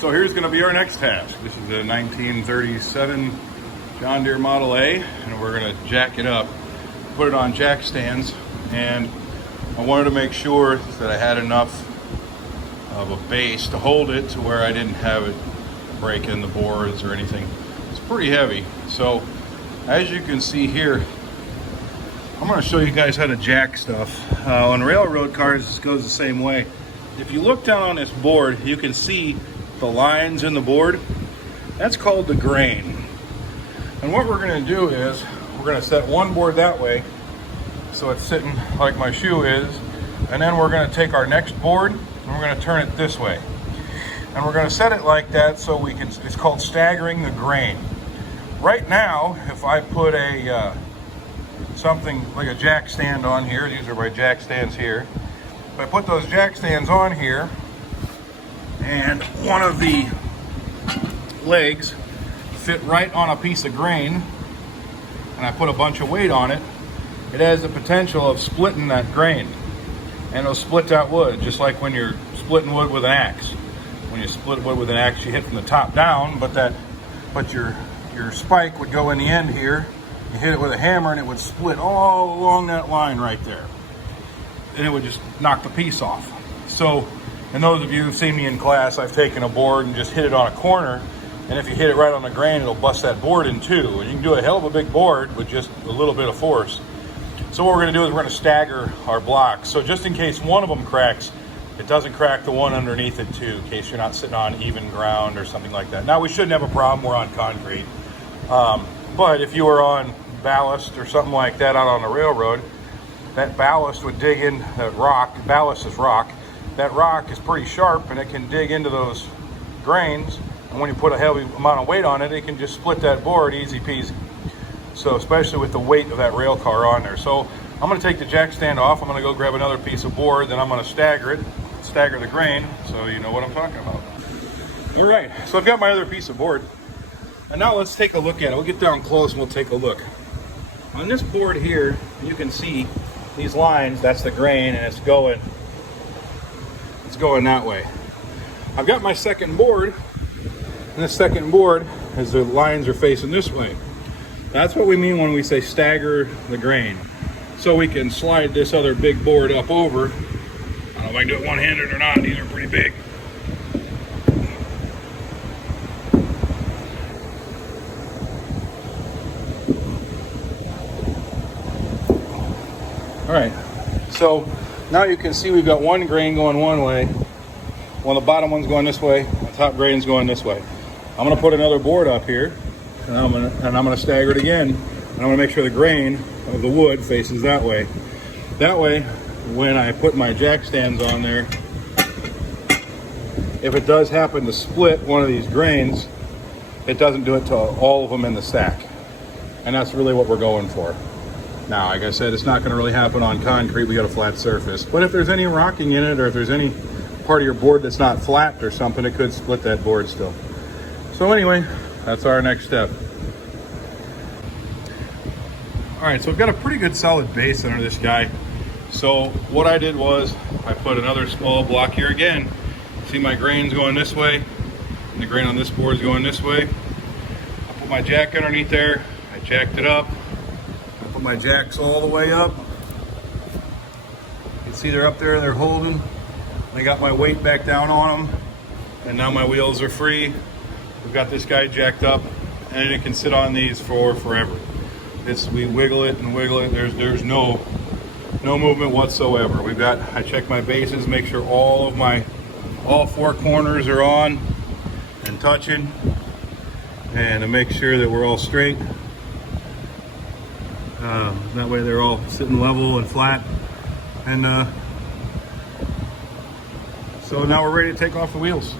So here's going to be our next task. This is a 1937 John Deere Model A, and we're going to jack it up, put it on jack stands, and I wanted to make sure that I had enough of a base to hold it to where I didn't have it break in the boards or anything. It's pretty heavy. So as you can see here, I'm going to show you guys how to jack stuff. On railroad cars, this goes the same way. If you look down on this board, you can see the lines in the board. That's called the grain. And what we're going to do is we're going to set one board that way so it's sitting like my shoe is, and then we're going to take our next board and we're going to turn it this way, and we're going to set it like that so we can, it's called staggering the grain. Right now, if I put a something like a jack stand on here, these are my jack stands here, if I put those jack stands on here and one of the legs fit right on a piece of grain and I put a bunch of weight on it, it has the potential of splitting that grain, and it'll split that wood, just like when you're splitting wood with an axe. When you split wood with an axe, you hit from the top down, but your spike would go in the end here. You hit it with a hammer and it would split all along that line right there, and it would just knock the piece off. So, and those of you who've seen me in class, I've taken a board and just hit it on a corner, and if you hit it right on the grain, it'll bust that board in two. And you can do a hell of a big board with just a little bit of force. So what we're going to do is we're going to stagger our blocks. So just in case one of them cracks, it doesn't crack the one underneath it too, in case you're not sitting on even ground or something like that. Now, we shouldn't have a problem, we're on concrete. But if you were on ballast or something like that out on the railroad, that ballast would dig in that rock. Ballast is rock. That rock is pretty sharp and it can dig into those grains. And when you put a heavy amount of weight on it, it can just split that board easy peasy. So especially with the weight of that rail car on there. So I'm going to take the jack stand off. I'm going to go grab another piece of board. Then I'm going to stagger the grain, so you know what I'm talking about. All right, so I've got my other piece of board. And now let's take a look at it. We'll get down close and we'll take a look. On this board here, you can see these lines. That's the grain, and it's going that way. I've got my second board, and the second board, as the lines are facing this way. That's what we mean when we say stagger the grain. So we can slide this other big board up over. I don't know if I can do it one-handed or not. These are pretty big. All right, so now you can see we've got one grain going one way, while the bottom one's going this way, the top grain's going this way. I'm going to put another board up here, and I'm going to stagger it again, and I'm going to make sure the grain of the wood faces that way. That way, when I put my jack stands on there, if it does happen to split one of these grains, it doesn't do it to all of them in the stack. And that's really what we're going for. Now, like I said, it's not going to really happen on concrete. We got a flat surface. But if there's any rocking in it, or if there's any part of your board that's not flat or something, it could split that board still. So anyway, that's our next step. All right, so I've got a pretty good solid base under this guy. So what I did was I put another small block here again. See, my grain's going this way, and the grain on this board is going this way. I put my jack underneath there. I jacked it up. I put my jacks all the way up. You can see they're up there, they're holding. I got my weight back down on them, and now my wheels are free. We've got this guy jacked up, and it can sit on these for forever. We wiggle it and wiggle it. There's no movement whatsoever. I check my bases, make sure all four corners are on and touching, and to make sure that we're all straight. That way they're all sitting level and flat. And so now we're ready to take off the wheels.